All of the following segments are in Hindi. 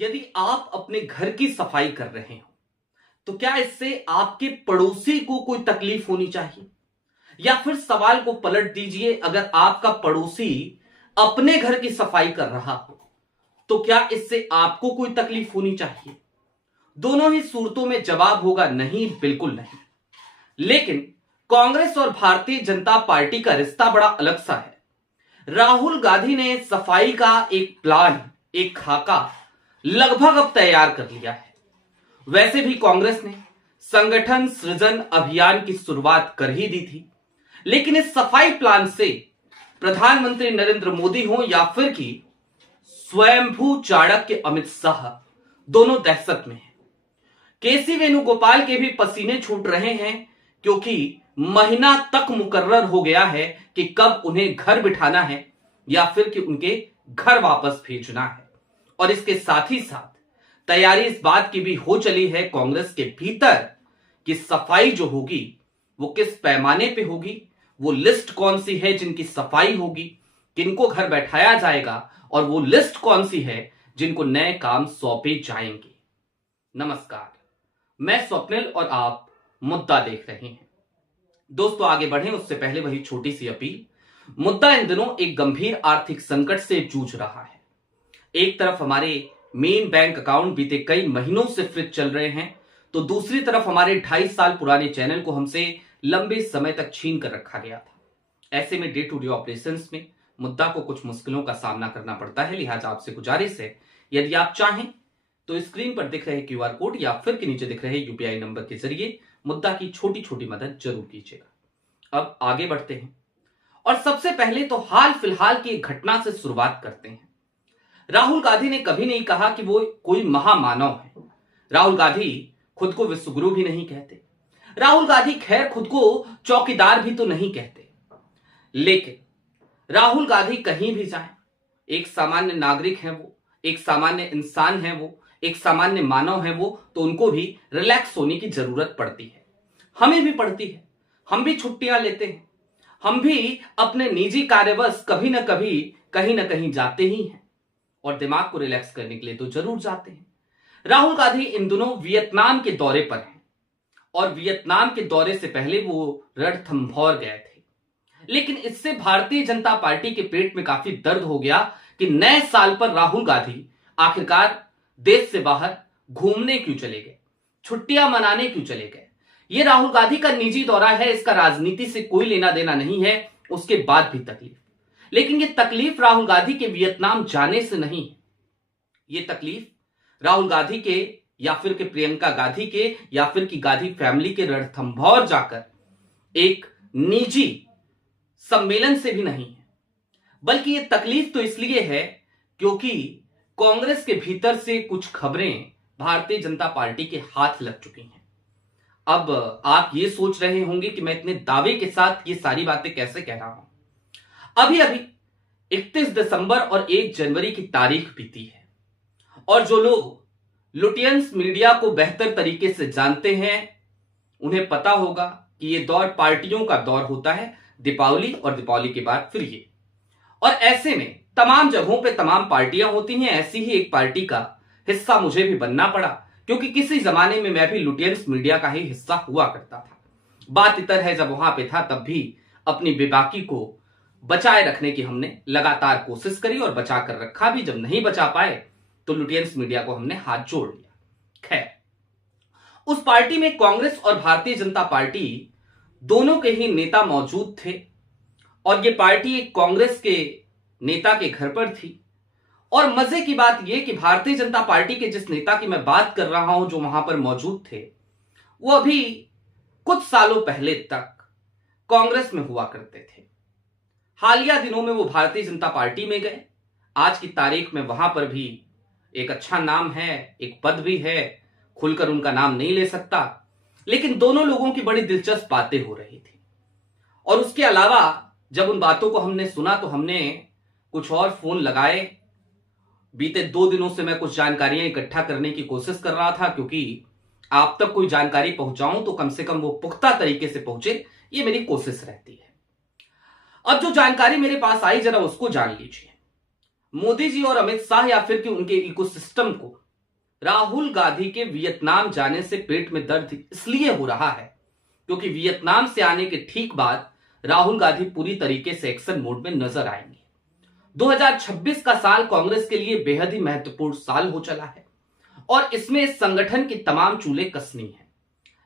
यदि आप अपने घर की सफाई कर रहे हो तो क्या इससे आपके पड़ोसी को कोई तकलीफ होनी चाहिए? या फिर सवाल को पलट दीजिए, अगर आपका पड़ोसी अपने घर की सफाई कर रहा हो तो क्या इससे आपको कोई तकलीफ होनी चाहिए? दोनों ही सूरतों में जवाब होगा नहीं, बिल्कुल नहीं। लेकिन कांग्रेस और भारतीय जनता पार्टी का रिश्ता बड़ा अलग सा है। राहुल गांधी ने सफाई का एक प्लान, एक खाका लगभग अब तैयार कर लिया है। वैसे भी कांग्रेस ने संगठन सृजन अभियान की शुरुआत कर ही दी थी, लेकिन इस सफाई प्लान से प्रधानमंत्री नरेंद्र मोदी हो या फिर कि स्वयंभू चाणक्य अमित शाह, दोनों दहशत में हैं। केसी वेणुगोपाल के भी पसीने छूट रहे हैं, क्योंकि महीना तक मुकर्रर हो गया है कि कब उन्हें घर बिठाना है या फिर कि उनके घर वापस भेजना है। और इसके साथ ही साथ तैयारी इस बात की भी हो चली है कांग्रेस के भीतर कि सफाई जो होगी वो किस पैमाने पे होगी, वो लिस्ट कौन सी है जिनकी सफाई होगी, किनको घर बैठाया जाएगा, और वो लिस्ट कौन सी है जिनको नए काम सौंपे जाएंगे। नमस्कार, मैं स्वप्निल और आप मुद्दा देख रहे हैं। दोस्तों, आगे बढ़ें उससे पहले वही छोटी सी अपील। मुद्दा इन दिनों एक गंभीर आर्थिक संकट से जूझ रहा है। एक तरफ हमारे मेन बैंक अकाउंट बीते कई महीनों से फ्रीज चल रहे हैं, तो दूसरी तरफ हमारे 2.5 साल पुराने चैनल को हमसे लंबे समय तक छीन कर रखा गया था। ऐसे में डे टू डे ऑपरेशंस में मुद्दा को कुछ मुश्किलों का सामना करना पड़ता है। लिहाजा आपसे गुजारिश है, यदि आप चाहें तो स्क्रीन पर दिख रहे क्यूआर कोड या फिर के नीचे दिख रहे यूपीआई नंबर के जरिए मुद्दा की छोटी छोटी मदद जरूर कीजिएगा। अब आगे बढ़ते हैं और सबसे पहले तो हाल फिलहाल की एक घटना से शुरुआत करते हैं। राहुल गांधी ने कभी नहीं कहा कि वो कोई महामानव है। राहुल गांधी खुद को विश्वगुरु भी नहीं कहते। राहुल गांधी खैर खुद को चौकीदार भी तो नहीं कहते। लेकिन राहुल गांधी कहीं भी जाएं, एक सामान्य नागरिक हैं वो, एक सामान्य इंसान हैं वो, एक सामान्य मानव हैं वो, तो उनको भी रिलैक्स होने की जरूरत पड़ती है। हमें भी पड़ती है। हम भी छुट्टियां लेते हैं। हम भी अपने निजी कार्यवश कभी ना कभी कहीं ना कहीं जाते ही हैं और दिमाग को रिलैक्स करने के लिए तो जरूर जाते हैं। राहुल गांधी इन दिनों वियतनाम के दौरे पर हैं और वियतनाम के दौरे से पहले वो रणथंभौर गए थे। लेकिन इससे भारतीय जनता पार्टी के पेट में काफी दर्द हो गया कि नए साल पर राहुल गांधी आखिरकार देश से बाहर घूमने क्यों चले गए, छुट्टियां मनाने क्यों चले गए। ये राहुल गांधी का निजी दौरा है, इसका राजनीति से कोई लेना देना नहीं है। उसके बाद भी तकलीफ, लेकिन ये तकलीफ राहुल गांधी के वियतनाम जाने से नहीं है। ये तकलीफ राहुल गांधी के या फिर के प्रियंका गांधी के या फिर की गांधी फैमिली के रणथंभौर जाकर एक निजी सम्मेलन से भी नहीं है, बल्कि ये तकलीफ तो इसलिए है क्योंकि कांग्रेस के भीतर से कुछ खबरें भारतीय जनता पार्टी के हाथ लग चुकी हैं। अब आप ये सोच रहे होंगे कि मैं इतने दावे के साथ ये सारी बातें कैसे कह रहा हूं। अभी अभी 31 दिसंबर और 1 जनवरी की तारीख बीती है और जो लोग लुटियंस मीडिया को बेहतर तरीके से जानते हैं उन्हें पता होगा कि ये दौर पार्टियों का दौर होता है, दीपावली और दीपावली के बाद फिर ये। और ऐसे में तमाम जगहों पे तमाम पार्टियां होती हैं। ऐसी ही एक पार्टी का हिस्सा मुझे भी बनना पड़ा, क्योंकि किसी जमाने में मैं भी लुटियंस मीडिया का ही हिस्सा हुआ करता था। बात इतर है, जब वहां पे था तब भी अपनी बेबाकी को बचाए रखने की हमने लगातार कोशिश करी और बचा कर रखा भी। जब नहीं बचा पाए तो लुटियंस मीडिया को हमने हाथ जोड़ लिया। खैर, उस पार्टी में कांग्रेस और भारतीय जनता पार्टी दोनों के ही नेता मौजूद थे और ये पार्टी एक कांग्रेस के नेता के घर पर थी। और मजे की बात यह कि भारतीय जनता पार्टी के जिस नेता की मैं बात कर रहा हूं जो वहां पर मौजूद थे, वो अभी कुछ सालों पहले तक कांग्रेस में हुआ करते थे। हालिया दिनों में वो भारतीय जनता पार्टी में गए। आज की तारीख में वहां पर भी एक अच्छा नाम है, एक पद भी है, खुलकर उनका नाम नहीं ले सकता, लेकिन दोनों लोगों की बड़ी दिलचस्प बातें हो रही थी। और उसके अलावा जब उन बातों को हमने सुना तो हमने कुछ और फोन लगाए। बीते 2 दिनों से मैं कुछ जानकारियां इकट्ठा करने की कोशिश कर रहा था, क्योंकि आप तक कोई जानकारी पहुंचाऊं तो कम से कम वो पुख्ता तरीके से पहुंचे, ये मेरी कोशिश रहती है। अब जो जानकारी मेरे पास आई, जरा उसको जान लीजिए। मोदी जी और अमित शाह या फिर कि उनके इकोसिस्टम को राहुल गांधी के वियतनाम जाने से पेट में दर्द इसलिए हो रहा है क्योंकि वियतनाम से आने के ठीक बाद राहुल गांधी पूरी तरीके से एक्शन मोड में नजर आएंगे। 2026 का साल कांग्रेस के लिए बेहद ही महत्वपूर्ण साल हो चला है और इसमें इस संगठन की तमाम चूल्हे कसनी है।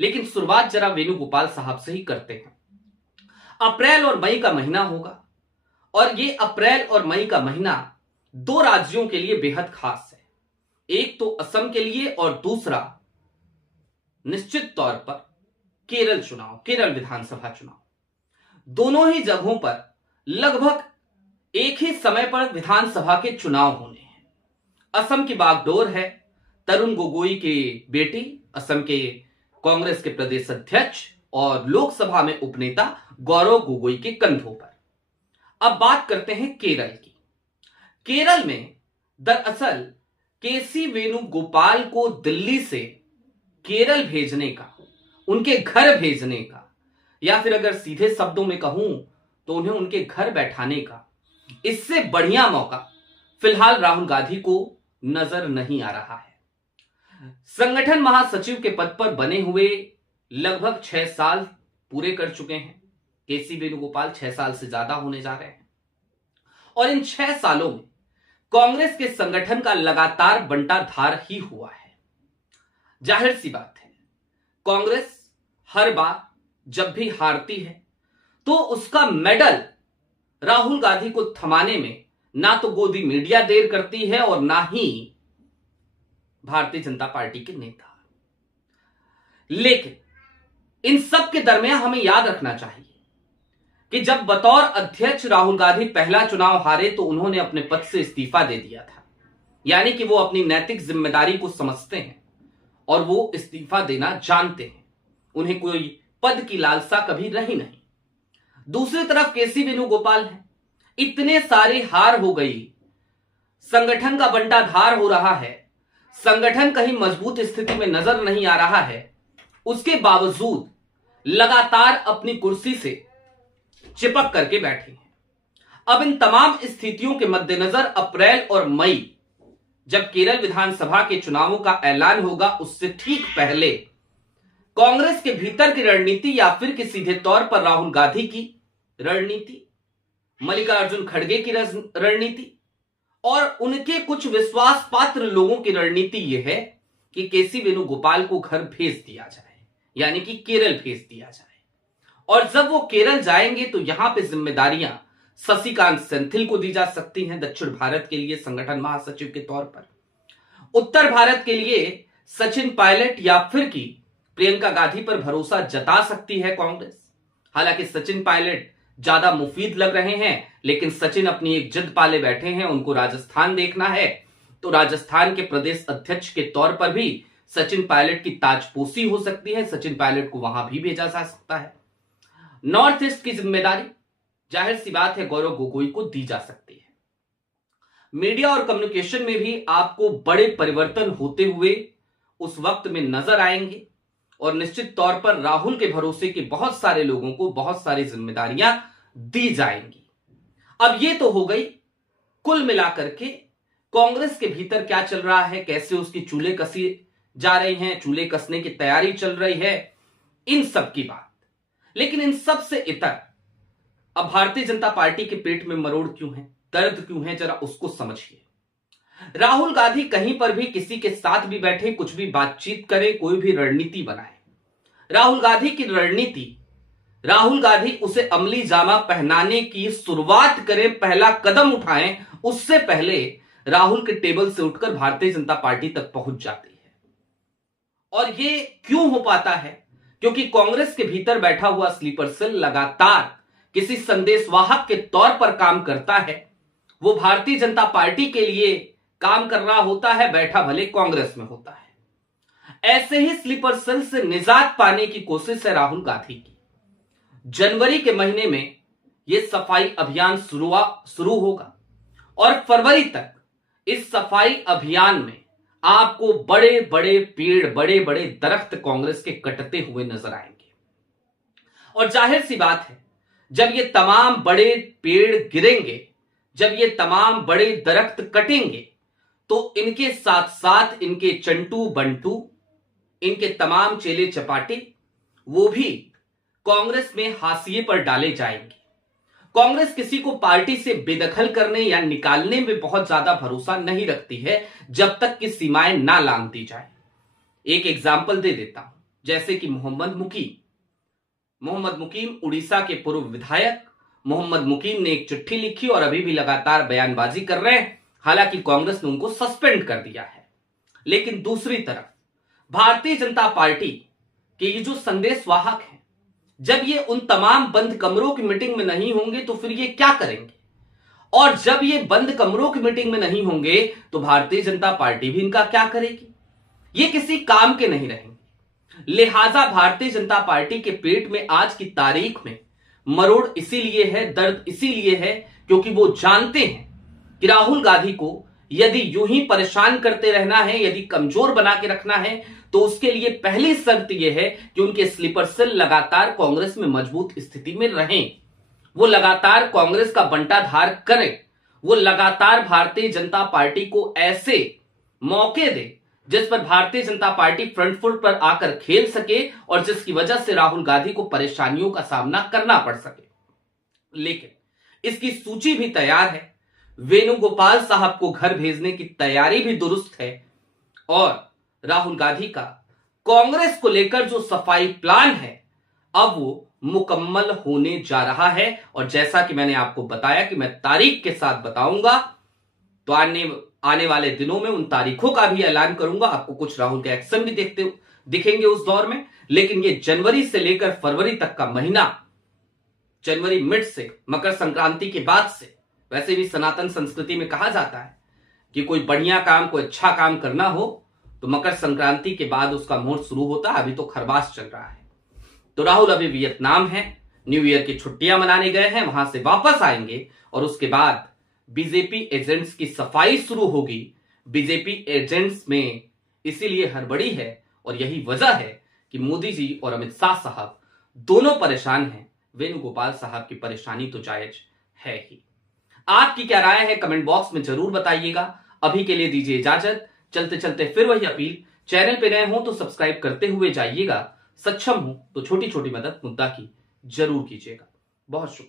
लेकिन शुरुआत जरा वेणुगोपाल साहब से ही करते हैं। अप्रैल और मई का महीना होगा और ये अप्रैल और मई का महीना दो राज्यों के लिए बेहद खास है। एक तो असम के लिए और दूसरा निश्चित तौर पर केरल चुनाव, केरल विधानसभा चुनाव। दोनों ही जगहों पर लगभग एक ही समय पर विधानसभा के चुनाव होने हैं। असम की बागडोर है तरुण गोगोई की बेटी, असम के कांग्रेस के प्रदेश अध्यक्ष और लोकसभा में उपनेता गौरव गोगोई के कंधों पर। अब बात करते हैं केरल की। केरल में दरअसल केसी वेणुगोपाल को दिल्ली से केरल भेजने का, उनके घर भेजने का, या फिर अगर सीधे शब्दों में कहूं तो उन्हें उनके घर बैठाने का, इससे बढ़िया मौका फिलहाल राहुल गांधी को नजर नहीं आ रहा है। संगठन महासचिव के पद पर बने हुए लगभग 6 साल पूरे कर चुके हैं। केसी वेणुगोपाल 6 साल से ज्यादा होने जा रहे हैं और इन 6 सालों में कांग्रेस के संगठन का लगातार बंटाधार ही हुआ है। जाहिर सी बात है, कांग्रेस हर बार जब भी हारती है तो उसका मेडल राहुल गांधी को थमाने में ना तो गोदी मीडिया देर करती है और ना ही भारतीय जनता पार्टी के नेता। लेकिन इन सब के दरमियान हमें याद रखना चाहिए कि जब बतौर अध्यक्ष राहुल गांधी पहला चुनाव हारे तो उन्होंने अपने पद से इस्तीफा दे दिया था। यानी कि वो अपनी नैतिक जिम्मेदारी को समझते हैं और वो इस्तीफा देना जानते हैं। उन्हें कोई पद की लालसा कभी रही नहीं। दूसरी तरफ केसी वेणुगोपाल है, इतने सारी हार हो गई, संगठन का बंटाधार हो रहा है, संगठन कहीं मजबूत स्थिति में नजर नहीं आ रहा है, उसके बावजूद लगातार अपनी कुर्सी से चिपक करके बैठे हैं। अब इन तमाम स्थितियों के मद्देनजर अप्रैल और मई जब केरल विधानसभा के चुनावों का ऐलान होगा, उससे ठीक पहले कांग्रेस के भीतर की रणनीति या फिर कि सीधे तौर पर राहुल गांधी की रणनीति, मल्लिकार्जुन खड़गे की रणनीति और उनके कुछ विश्वास पात्र लोगों की रणनीति यह है कि केसी वेणुगोपाल को घर भेज दिया जाए, यानी कि केरल भेज दिया जाए। और जब वो केरल जाएंगे तो यहां पे जिम्मेदारियां शशिकांत सेंथिल को दी जा सकती हैं दक्षिण भारत के लिए संगठन महासचिव के तौर पर। उत्तर भारत के लिए सचिन पायलट या फिर की प्रियंका गांधी पर भरोसा जता सकती है कांग्रेस। हालांकि सचिन पायलट ज्यादा मुफीद लग रहे हैं, लेकिन सचिन अपनी एक जिद पाले बैठे हैं, उनको राजस्थान देखना है। तो राजस्थान के प्रदेश अध्यक्ष के तौर पर भी सचिन पायलट की ताजपोशी हो सकती है, सचिन पायलट को वहां भी भेजा जा सकता है। नॉर्थ ईस्ट की जिम्मेदारी जाहिर सी बात है गौरव गोगोई को दी जा सकती है। मीडिया और कम्युनिकेशन में भी आपको बड़े परिवर्तन होते हुए उस वक्त में नजर आएंगे और निश्चित तौर पर राहुल के भरोसे के बहुत सारे लोगों को बहुत सारी जिम्मेदारियां दी जाएंगी। अब ये तो हो गई कुल मिलाकर के कांग्रेस के भीतर क्या चल रहा है, कैसे उसकी चूल्हे कसी जा रही हैं, चूल्हे कसने की तैयारी चल रही है, इन सब की बात। लेकिन इन सब से इतर अब भारतीय जनता पार्टी के पेट में मरोड़ क्यों है, दर्द क्यों है, जरा उसको समझिए। राहुल गांधी कहीं पर भी किसी के साथ भी बैठे, कुछ भी बातचीत करे, कोई भी रणनीति बनाए, राहुल गांधी की रणनीति, राहुल गांधी उसे अमली जामा पहनाने की शुरुआत करें, पहला कदम उठाएं, उससे पहले राहुल के टेबल से उठकर भारतीय जनता पार्टी तक पहुंच जाती है। और ये क्यों हो पाता है? क्योंकि कांग्रेस के भीतर बैठा हुआ स्लीपर सेल लगातार किसी संदेशवाहक के तौर पर काम करता है। वो भारतीय जनता पार्टी के लिए काम कर रहा होता है, बैठा भले कांग्रेस में होता है। ऐसे ही स्लीपर सेल से निजात पाने की कोशिश है राहुल गांधी की। जनवरी के महीने में यह सफाई अभियान शुरू होगा और फरवरी तक इस सफाई अभियान में आपको बड़े बड़े पेड़, बड़े बड़े दरख्त कांग्रेस के कटते हुए नजर आएंगे। और जाहिर सी बात है, जब ये तमाम बड़े पेड़ गिरेंगे, जब ये तमाम बड़े दरख्त कटेंगे, तो इनके साथ साथ इनके चंटू बंटू, इनके तमाम चेले चपाटे, वो भी कांग्रेस में हाशिए पर डाले जाएंगे। कांग्रेस किसी को पार्टी से बेदखल करने या निकालने में बहुत ज्यादा भरोसा नहीं रखती है जब तक कि सीमाएं ना लांघ दी जाए। एक एग्जाम्पल दे देता हूं, जैसे कि मोहम्मद मुकीम उड़ीसा के पूर्व विधायक मोहम्मद मुकीम ने एक चिट्ठी लिखी और अभी भी लगातार बयानबाजी कर रहे हैं। हालांकि कांग्रेस ने उनको सस्पेंड कर दिया है। लेकिन दूसरी तरफ भारतीय जनता पार्टी के ये जो संदेश वाहक हैं, जब ये उन तमाम बंद कमरों की मीटिंग में नहीं होंगे तो फिर ये क्या करेंगे? और जब ये बंद कमरों की मीटिंग में नहीं होंगे तो भारतीय जनता पार्टी भी इनका क्या करेगी? ये किसी काम के नहीं रहेंगे। लिहाजा भारतीय जनता पार्टी के पेट में आज की तारीख में मरोड़ इसीलिए है, दर्द इसीलिए है क्योंकि वो जानते हैं कि राहुल गांधी को यदि यूं ही परेशान करते रहना है, यदि कमजोर बना के रखना है, तो उसके लिए पहली शर्त यह है कि उनके स्लीपर सेल लगातार कांग्रेस में मजबूत स्थिति में रहें, वो लगातार कांग्रेस का बंटाधार करें, वो लगातार भारतीय जनता पार्टी को ऐसे मौके दे जिस पर Bharatiya Janata party front foot पर आकर खेल सके और जिसकी वजह से राहुल गांधी को परेशानियों का सामना करना पड़ सके। लेकिन इसकी सूची भी तैयार है, वेणुगोपाल साहब को घर भेजने की तैयारी भी दुरुस्त है और राहुल गांधी का कांग्रेस को लेकर जो सफाई प्लान है अब वो मुकम्मल होने जा रहा है। और जैसा कि मैंने आपको बताया कि मैं तारीख के साथ बताऊंगा, तो आने वाले दिनों में उन तारीखों का भी ऐलान करूंगा। आपको कुछ राहुल के एक्शन भी दिखेंगे उस दौर में। लेकिन ये जनवरी से लेकर फरवरी तक का महीना, जनवरी मिड से मकर संक्रांति के बाद से, वैसे भी सनातन संस्कृति में कहा जाता है कि कोई बढ़िया काम, कोई अच्छा काम करना हो तो मकर संक्रांति के बाद उसका मुहूर्त शुरू होता है। अभी तो खरवास चल रहा है। तो राहुल अभी वियतनाम है, न्यू ईयर की छुट्टियां मनाने गए हैं, वहां से वापस आएंगे और उसके बाद बीजेपी एजेंट्स की सफाई शुरू होगी। बीजेपी एजेंट्स में इसीलिए हड़बड़ी है और यही वजह है कि मोदी जी और अमित शाह साहब दोनों परेशान हैं। वेणुगोपाल साहब की परेशानी तो जायज है ही। आपकी क्या राय है कमेंट बॉक्स में जरूर बताइएगा। अभी के लिए दीजिए इजाजत। चलते चलते फिर वही अपील, चैनल पे नए हो तो सब्सक्राइब करते हुए जाइएगा, सक्षम हो तो छोटी छोटी मदद मुद्दा की जरूर कीजिएगा। बहुत शुक्रिया।